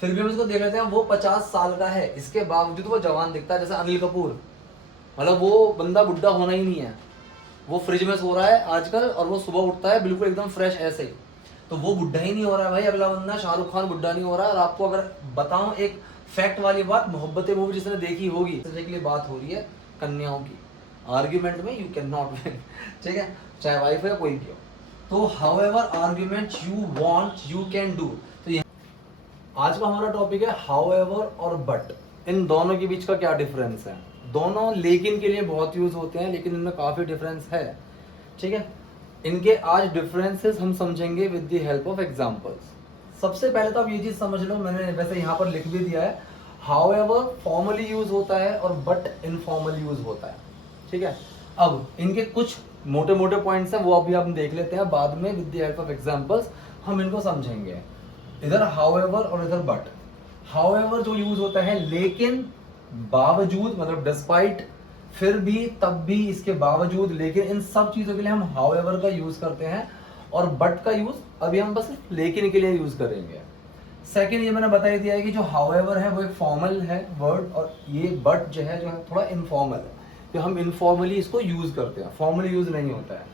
फिर भी हम इसको देख लेते हैं वो 50 साल का है, इसके बावजूद वो जवान दिखता है, जैसे अनिल कपूर। मतलब वो बंदा बुढ़ा होना ही नहीं है, वो फ्रिज में सो रहा है आजकल और वो सुबह उठता है बिल्कुल एकदम फ्रेश ऐसे ही, तो वो बुढ़ा ही नहीं हो रहा है भाई। अगला बंदा शाहरुख खान बुढ़ा नहीं हो रहा है। और आपको अगर बताऊं एक फैक्ट वाली बात, मोहब्बतें मूवी जिसने देखी होगी, के लिए बात हो रही है कन्याओं की, आर्ग्यूमेंट में यू कैन नॉट विन, ठीक है, चाहे वाइफ हो या कोई भी हो। तो however argument you want you can do. तो आज का हमारा टॉपिक है हाउएवर और बट, इन दोनों के बीच का क्या डिफरेंस है। दोनों लेकिन के लिए बहुत यूज होते हैं, लेकिन इनमें काफी डिफरेंस है, ठीक है। इनके आज डिफरेंसेस हम समझेंगे with the help of examples. सबसे पहले तो आप ये चीज समझ लो, मैंने वैसे यहाँ पर लिख भी दिया है, हाउएवर फॉर्मली यूज होता है और बट इनफॉर्मल यूज होता है, ठीक है। अब इनके कुछ मोटे मोटे पॉइंट्स हैं, वो अभी हम देख लेते हैं, बाद में with the help of examples हम इनको समझेंगे। इधर हाउएवर और इधर बट। हाउएवर जो यूज होता है लेकिन, बावजूद, मतलब डिस्पाइट, फिर भी, तब भी, इसके बावजूद, लेकिन, इन सब चीजों के लिए हम हाउएवर का यूज करते हैं। और बट का यूज अभी हम बस लेकिन के लिए यूज करेंगे। सेकंड, ये मैंने बता ही दिया है कि जो हाउएवर है वो एक फॉर्मल है वर्ड, और ये बट जो है थोड़ा इनफॉर्मल है, तो हम इनफॉर्मली इसको यूज करते हैं, फॉर्मली यूज नहीं होता है।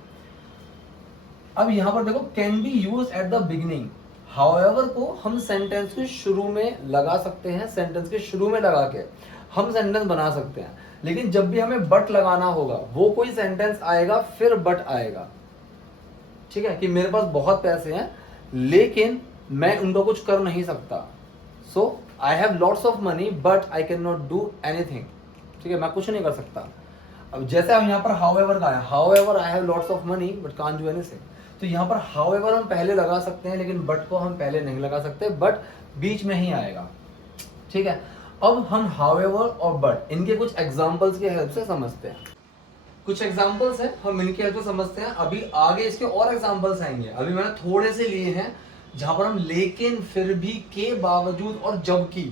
अब यहां पर देखो, can be use at the beginning. However को हम सेंटेंस के शुरू में लगा सकते हैं, सेंटेंस के शुरू में लगा के हम सेंटेंस बना सकते हैं। लेकिन जब भी हमें बट लगाना होगा, वो कोई सेंटेंस आएगा फिर बट आएगा, ठीक है, कि मेरे पास बहुत पैसे हैं लेकिन मैं उनको कुछ कर नहीं सकता, so I have lots of money but I can not do anything, ठीक है, मैं कुछ नहीं कर सकता। अब जैसे हम यहाँ पर हाउएवर का है, however I have lots of money but can't do anything, तो यहाँ पर हाउएवर हम पहले लगा सकते हैं, लेकिन बट को हम पहले नहीं लगा सकते, बट बीच में ही आएगा, ठीक है। अब हम हाउएवर और बट, इनके कुछ एग्जांपल्स की हेल्प से समझते हैं। कुछ एग्जांपल्स हैं, हम इनकी हेल्प से समझते हैं। अभी आगे इसके और एग्जांपल्स आएंगे, अभी मैंने थोड़े से लिए हैं जहां पर हम लेकिन, फिर भी, के बावजूद और जबकि,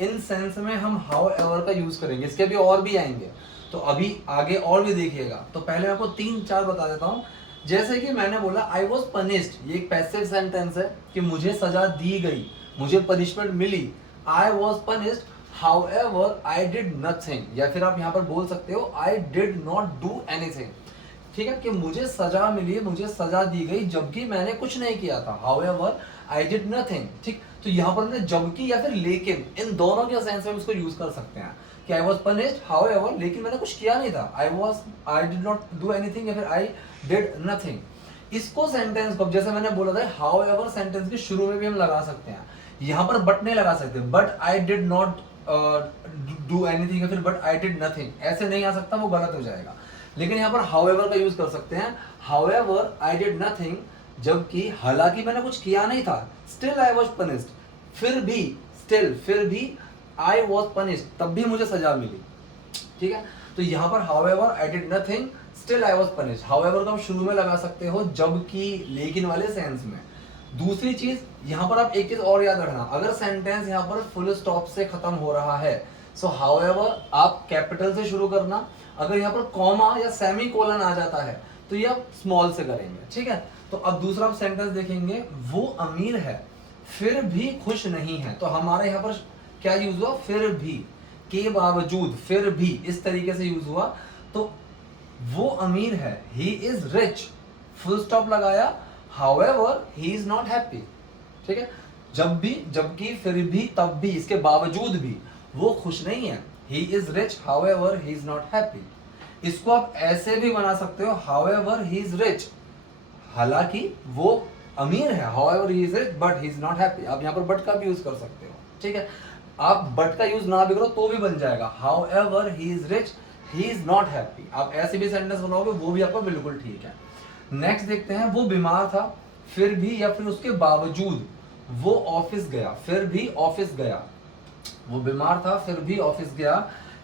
इन सेंस में हम हाउएवर का यूज करेंगे। इसके भी और भी आएंगे, तो अभी आगे और भी देखिएगा। तो पहले आपको 3-4 बता देता हूं। जैसे कि मैंने बोला आई वॉज पनिश्ड, ये एक पैसिव सेंटेंस है कि मुझे सजा दी गई, मुझे पनिशमेंट मिली। I was punished however I did nothing, या फिर आप यहाँ पर बोल सकते हो I did not do anything, ठीक है, कि मुझे सजा मिली, मुझे सजा दी गई जबकि मैंने कुछ नहीं किया था। हाउएवर आई डिड नथिंग, ठीक। तो यहाँ पर हमने जबकि या फिर लेकिन, इन दोनों के सेंस में हम इसको यूज कर सकते हैं कि आई वॉज पनिश्ड हाउएवर, लेकिन मैंने कुछ किया नहीं था, आई डिड नॉट डू एनीथिंग, या फिर आई डिड नथिंग। इसको सेंटेंस को, जैसे मैंने बोला था, हाउएवर सेंटेंस के शुरू में भी हम लगा सकते हैं, यहाँ पर बट नहीं लगा सकते, but I did not do anything, या फिर बट आई डिड नथिंग, ऐसे नहीं आ सकता, वो गलत हो जाएगा। लेकिन यहाँ पर हाउएवर का यूज कर सकते हैं, हाउएवर आई डिड नथिंग, जबकि, हालांकि मैंने कुछ किया नहीं था, स्टिल आई वॉज पनिश्ड, फिर भी, स्टिल, फिर भी, आई वॉज पनिश्ड, तब भी मुझे सजा मिली, ठीक है। तो यहाँ पर however I did nothing, still I was punished, however का आप शुरू में लगा सकते हो जबकि, लेकिन वाले सेंस में। दूसरी चीज, यहाँ पर आप एक चीज और याद रखना, अगर सेंटेंस यहाँ पर फुल स्टॉप से खत्म हो रहा है, सो हाउएवर आप कैपिटल से शुरू करना, अगर यहाँ पर कॉमा या सेमी कोलन आ जाता है तो ये आप स्मॉल से करेंगे, ठीक है। तो अब दूसरा आप सेंटेंस देखेंगे, वो अमीर है फिर भी खुश नहीं है, तो हमारे यहाँ पर क्या यूज हुआ, फिर भी, के बावजूद, फिर भी, इस तरीके से यूज हुआ। तो वो अमीर है, he is rich, full stop लगाया, however he is not happy, ठीक है। जब भी, जबकि, फिर भी, तब भी, इसके बावजूद भी वो खुश नहीं है, he is rich however he is not happy. इसको आप ऐसे भी बना सकते हो, हाउएवर ही इज रिच, हालांकि वो अमीर है, however he is rich but he is not happy. आप यहाँ पर बट का भी यूज कर सकते हो, ठीक है। आप बट का यूज ना भी करो तो भी बन जाएगा, however he is rich he is not happy. आप ऐसे भी सेंटेंस बनाओगे, वो भी आपका बिल्कुल ठीक है। नेक्स्ट देखते हैं, वो बीमार था फिर भी, या फिर उसके बावजूद वो ऑफिस गया, फिर भी ऑफिस गया, वो बीमार था फिर भी ऑफिस गया,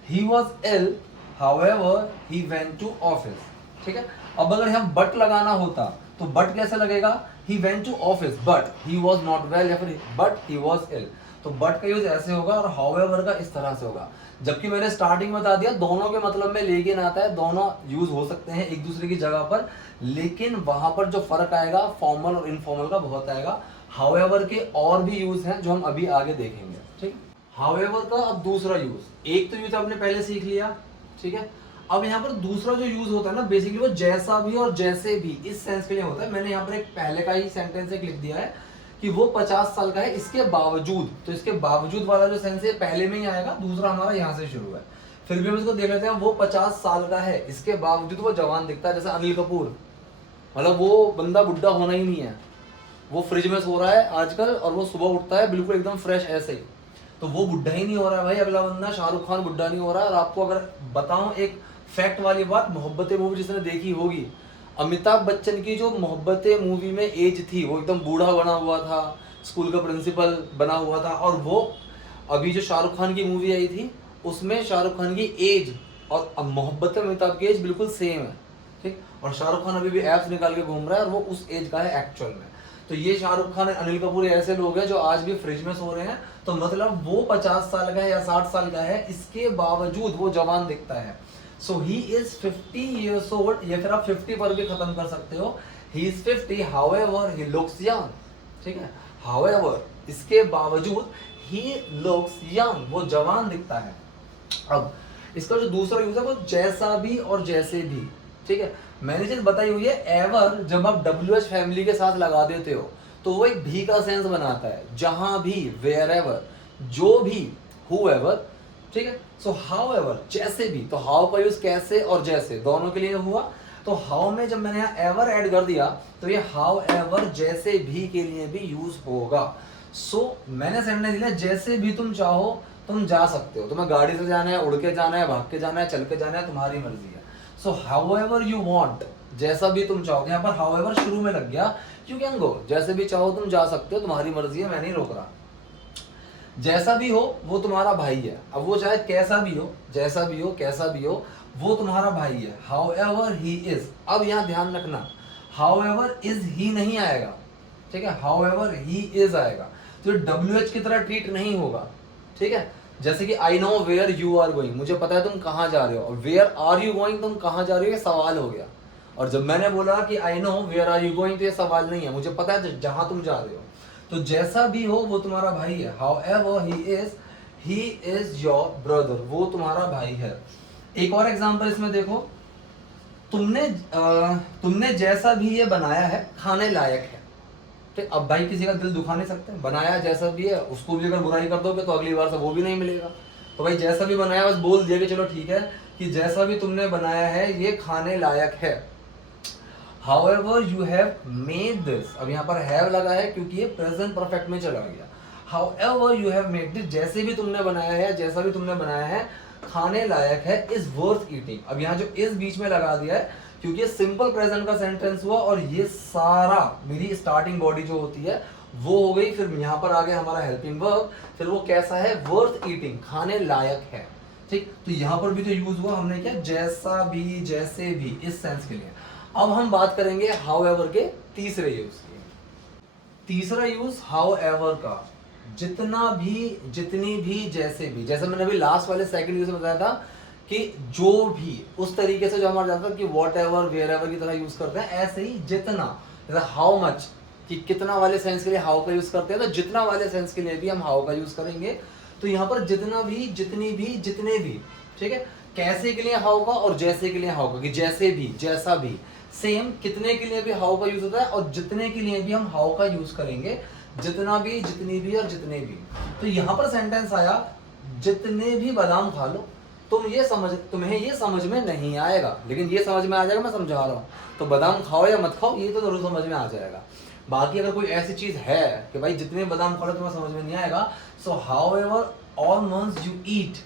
he was ill however he went to office, ठीक है। अब अगर हम बट लगाना होता तो बट कैसे लगेगा, he went to office but he was not well, या फिर बट ही वॉज इल, तो बट का यूज ऐसे होगा और हाउएवर का इस तरह से होगा। जबकि मैंने स्टार्टिंग में बता दिया दोनों के मतलब में लेकिन आता है, दोनों यूज हो सकते हैं एक दूसरे की जगह पर, लेकिन वहां पर जो फर्क आएगा फॉर्मल और इनफॉर्मल का बहुत आएगा। हाउएवर के और भी यूज हैं जो हम अभी आगे देखेंगे। ठीक। हाउएवर का अब दूसरा यूज, एक तो यूज आपने पहले सीख लिया, ठीक है। अब यहाँ पर दूसरा जो यूज होता है ना, बेसिकली वो जैसा भी और जैसे भी, इस सेंस के लिए होता है। मैंने यहाँ पर एक पहले का ही सेंटेंस एक लिख दिया है कि वो 50 साल का है इसके बावजूद, तो इसके बावजूद वाला जो सेंस है पहले में ही आएगा, दूसरा हमारा यहाँ से शुरू है। फिर भी हम इसको देख लेते हैं, वो 50 साल का है इसके बावजूद वो जवान दिखता है, जैसे अनिल कपूर। मतलब वो बंदा बुढ़ा होना ही नहीं है, वो फ्रिज में सो रहा है आजकल और वो सुबह उठता है बिल्कुल एकदम फ्रेश ऐसे ही, तो वो बुढ़ा ही नहीं हो रहा है भाई। अगला बंदा शाहरुख खान बुढ़ा नहीं हो रहा है। और आपको अगर बताऊं एक फैक्ट वाली बात, मोहब्बतें मूवी जिसने देखी होगी, अमिताभ बच्चन की जो मोहब्बतें मूवी में एज थी, वो एकदम बूढ़ा बना हुआ था, स्कूल का प्रिंसिपल बना हुआ था। और वो अभी जो शाहरुख खान की मूवी आई थी, उसमें शाहरुख खान की एज और मोहब्बतें अमिताभ की एज बिल्कुल सेम है, ठीक। और शाहरुख खान अभी भी एप्स निकाल के घूम रहा है और वो उस एज का है एक्चुअल में। तो ये शाहरुख खान, अनिल कपूर ऐसे लोग हैं जो आज भी फ्रिज में सो रहे हैं। तो मतलब वो 50 साल का है या 60 साल का है, इसके बावजूद वो जवान दिखता है। सो ही इज 50 years old, या फिर आप 50 पर भी खत्म कर सकते हो। He is 50, however he looks young, ठीक है। हाउएवर, इसके बावजूद ही लुक्स यंग, वो जवान दिखता है। अब इसका जो दूसरा यूज है वो जैसा भी और जैसे भी, ठीक है। मैंने चीज बताई हुई है, एवर जब आप WH फैमिली के साथ लगा देते हो तो वो एक भी का सेंस बनाता है, जहां भी, वेयर एवर, जो भी, हुएवर, ठीक है। सो हाउ एवर, जैसे भी, तो हाउ का यूज कैसे और जैसे दोनों के लिए हुआ। तो हाउ में जब मैंने यहाँ एवर ऐड कर दिया तो ये हाउ एवर जैसे भी के लिए भी यूज होगा। सो मैंने सेंटेंस दिया, जैसे भी तुम चाहो तुम जा सकते हो, तुम्हें गाड़ी से जाना है, उड़ के जाना है, भाग के जाना है, चल के जाना है, तुम्हारी मर्जी है। सो हाउएवर यू वांट, जैसा भी तुम चाहो, यहाँ पर हाउएवर शुरू में लग गया, यू कैन गो, जैसे भी चाहो तुम जा सकते हो, तुम्हारी मर्जी है, मैं नहीं रोक रहा। जैसा भी हो वो तुम्हारा भाई है, अब वो चाहे कैसा भी हो, जैसा भी हो, कैसा भी हो, वो तुम्हारा भाई है। हाउएवर ही इज, अब यहाँ ध्यान रखना, हाउएवर इज ही नहीं आएगा, ठीक है, हाउएवर ही इज आएगा। तो WH की तरह ट्रीट नहीं होगा, ठीक है। जैसे कि I know where you are going, मुझे पता है तुम कहाँ जा रहे हो, और वेयर आर यू गोइंग, तुम कहाँ जा रहे हो, ये सवाल हो गया। और जब मैंने बोला कि I know where are you going, तो ये सवाल नहीं है, मुझे पता है जहां तुम जा रहे हो। तो जैसा भी हो वो तुम्हारा भाई है। However he is your brother, वो तुम्हारा भाई है। एक और एग्जांपल इसमें देखो, तुमने जैसा भी ये बनाया है खाने लायक है, ठीक। अब भाई किसी का दिल दुखा नहीं सकते, बनाया जैसा भी है, उसको भी अगर बुराई कर दोगे तो अगली बार से वो भी नहीं मिलेगा। तो भाई जैसा भी बनाया, बस बोल दिया कि चलो ठीक है कि जैसा भी तुमने बनाया है ये खाने लायक है। However you have made this, अब यहाँ पर have लगा है क्योंकि ये प्रेजेंट परफेक्ट में चला गया। However you have made this, जैसे भी तुमने बनाया है, जैसा भी तुमने बनाया है, खाने लायक है, is worth eating। अब यहाँ जो is बीच में लगा दिया है क्योंकि ये सिंपल प्रेजेंट का सेंटेंस हुआ और ये सारा मेरी स्टार्टिंग बॉडी जो होती है वो हो गई, फिर यहाँ पर आ गया हमारा हेल्पिंग वर्ब, फिर वो कैसा है, वर्थ ईटिंग, खाने लायक है, ठीक। तो यहाँ पर भी जो यूज हुआ हमने क्या, जैसा भी, जैसे भी, इस सेंस के लिए। अब हम बात करेंगे हाउएवर के तीसरे यूज की। तीसरा यूज हाउएवर का, जितना भी, जितनी भी, जैसे भी, जैसे मैंने अभी लास्ट वाले सेकंड यूज में बताया था कि जो भी, उस तरीके से जो हमारा जाता है कि वॉट एवर, वेयर एवर की तरह यूज करते हैं, ऐसे ही जितना, जैसे हाउ मच कि कितना वाले सेंस के लिए हाउ का यूज करते हैं, तो जितना वाले सेंस के लिए भी हम हाउ का यूज करेंगे। तो यहाँ पर जितना भी, जितनी भी, जितने भी, ठीक है। कैसे के लिए हाउ का और जैसे के लिए हाउ का, कि जैसे भी, जैसा भी, सेम। कितने के लिए भी हाउ का यूज होता है और जितने के लिए भी हम हाउ का यूज करेंगे, जितना भी, जितनी भी और जितने भी। तो यहाँ पर सेंटेंस आया, जितने भी बादाम खा लो, तुम्हें ये समझ में नहीं आएगा, लेकिन ये समझ में आ जाएगा, मैं समझा रहा हूँ। तो बादाम खाओ या मत खाओ, ये तो जरूर समझ में आ जाएगा। बाकी अगर कोई ऐसी चीज है कि भाई जितने बादाम खा लो तुम्हें समझ में नहीं आएगा, सो हाउएवर ऑलमोस्ट यू ईट,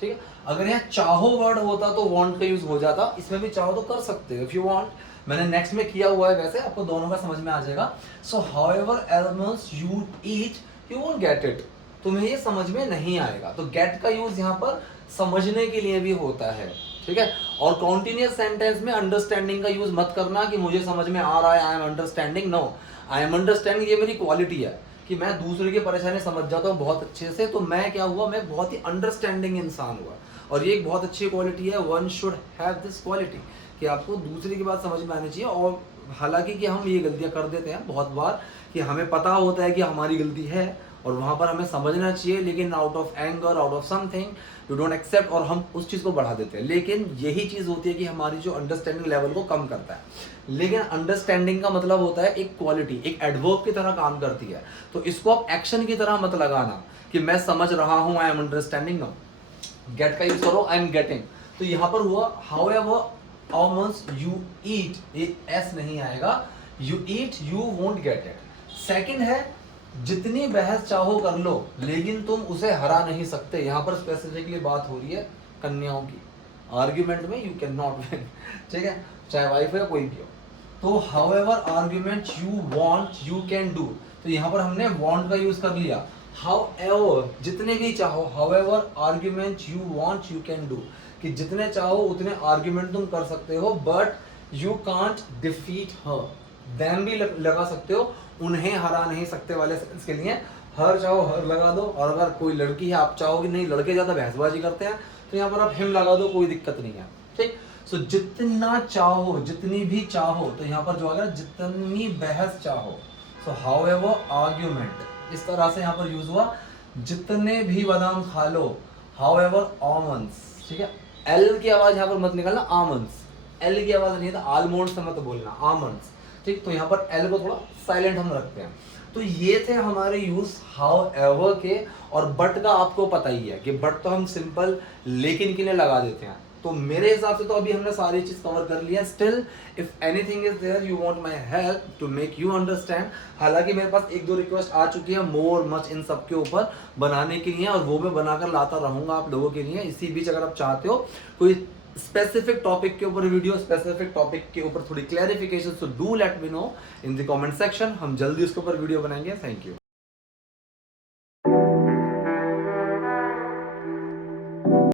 ठीक है। अगर यहाँ चाहो वर्ड होता तो वांट का यूज हो जाता, इसमें भी चाहो तो कर सकते हो, इफ यू वांट। मैंने नेक्स्ट में किया हुआ है, वैसे आपको दोनों का समझ में आ जाएगा। सो however almost you eat, you won't get it, तुम्हें ये समझ में नहीं आएगा। तो गेट का यूज यहाँ पर समझने के लिए भी होता है, ठीक है। और कॉन्टिन्यूअस सेंटेंस में अंडरस्टैंडिंग का यूज मत करना कि मुझे समझ में आ रहा है, I am understanding. No, I am understanding ये मेरी क्वालिटी है कि मैं दूसरे की परेशानी समझ जाता हूँ बहुत अच्छे से। तो मैं क्या हुआ, मैं बहुत ही अंडरस्टैंडिंग इंसान हुआ, और ये एक बहुत अच्छी क्वालिटी है। One should have this quality कि आपको दूसरे की बात समझ में आनी चाहिए। और हालांकि कि हम ये गलतियां कर देते हैं बहुत बार कि हमें पता होता है कि हमारी गलती है और वहां पर हमें समझना चाहिए, लेकिन out of anger, out of something we don't accept और हम उस चीज को बढ़ा देते हैं। लेकिन यही चीज होती है कि हमारी जो अंडरस्टैंडिंग लेवल को कम करता है। लेकिन अंडरस्टैंडिंग का मतलब होता है एक क्वालिटी, एक एडवर्ब की तरह काम करती है। तो इसको आप एक्शन की तरह मत लगाना कि मैं समझ रहा हूं, I am understanding. No, get का यूज करो, आई एम गेटिंग। तो यहां पर हुआ हाउएवर almonds you eat, ये एस नहीं आएगा, you eat you won't get it। Second है जितनी बहस चाहो कर लो लेकिन तुम उसे हरा नहीं सकते। यहां पर स्पेसिफिकली बात हो रही है कन्याओं की। आर्ग्यूमेंट में यू कैन नॉट विन, ठीक है, चाहे वाइफ हो या कोई भी हो। तो however argument you want you can do, तो यहां पर हमने वांट का यूज कर लिया। हाउएवर जितने भी चाहो, however argument you want you can do, कि जितने चाहो उतने आर्ग्यूमेंट तुम कर सकते हो, but you can't defeat her. Them भी लगा सकते हो, उन्हें हरा नहीं सकते वाले सेंस के लिए हर चाहो हर लगा दो। और अगर कोई लड़की है, आप चाहो कि नहीं लड़के ज्यादा बहसबाजी करते हैं, तो यहाँ पर आप हिम लगा दो, कोई दिक्कत नहीं है, ठीक। सो जितना चाहो, जितनी भी चाहो, तो यहाँ पर जो आ गया जितनी बहस चाहो। सो हाउएवर आर्ग्यूमेंट इस तरह से यहाँ पर यूज हुआ, जितने भी बादाम खा लो। हाउएवर आलमंड्स, ठीक है, एल की आवाज यहाँ पर मत निकालना, आमंड्स, एल की आवाज नहीं है, आलमंड्स मत बोलना, आमंड्स, ठीक। तो यहाँ पर एल को थोड़ा साइलेंट हम रखते हैं। तो ये थे हमारे यूज हाउएवर के। और बट का आपको पता ही है कि बट तो हम सिंपल लेकिन के लिए लगा देते हैं। तो मेरे हिसाब से तो अभी हमने सारी चीज कवर कर लिया। Still if anything is there you want my help to make you understand, हालांकि मेरे पास एक दो रिक्वेस्ट आ चुकी है मोर मच इन सब के ऊपर बनाने के लिए, और वो मैं बनाकर लाता रहूंगा आप लोगों के लिए। इसी बीच अगर आप चाहते हो कोई स्पेसिफिक टॉपिक के ऊपर वीडियो, स्पेसिफिक टॉपिक के ऊपर थोड़ी clarification, so do let me know in the comment section. हम जल्दी उसके ऊपर वीडियो बनाएंगे। Thank you.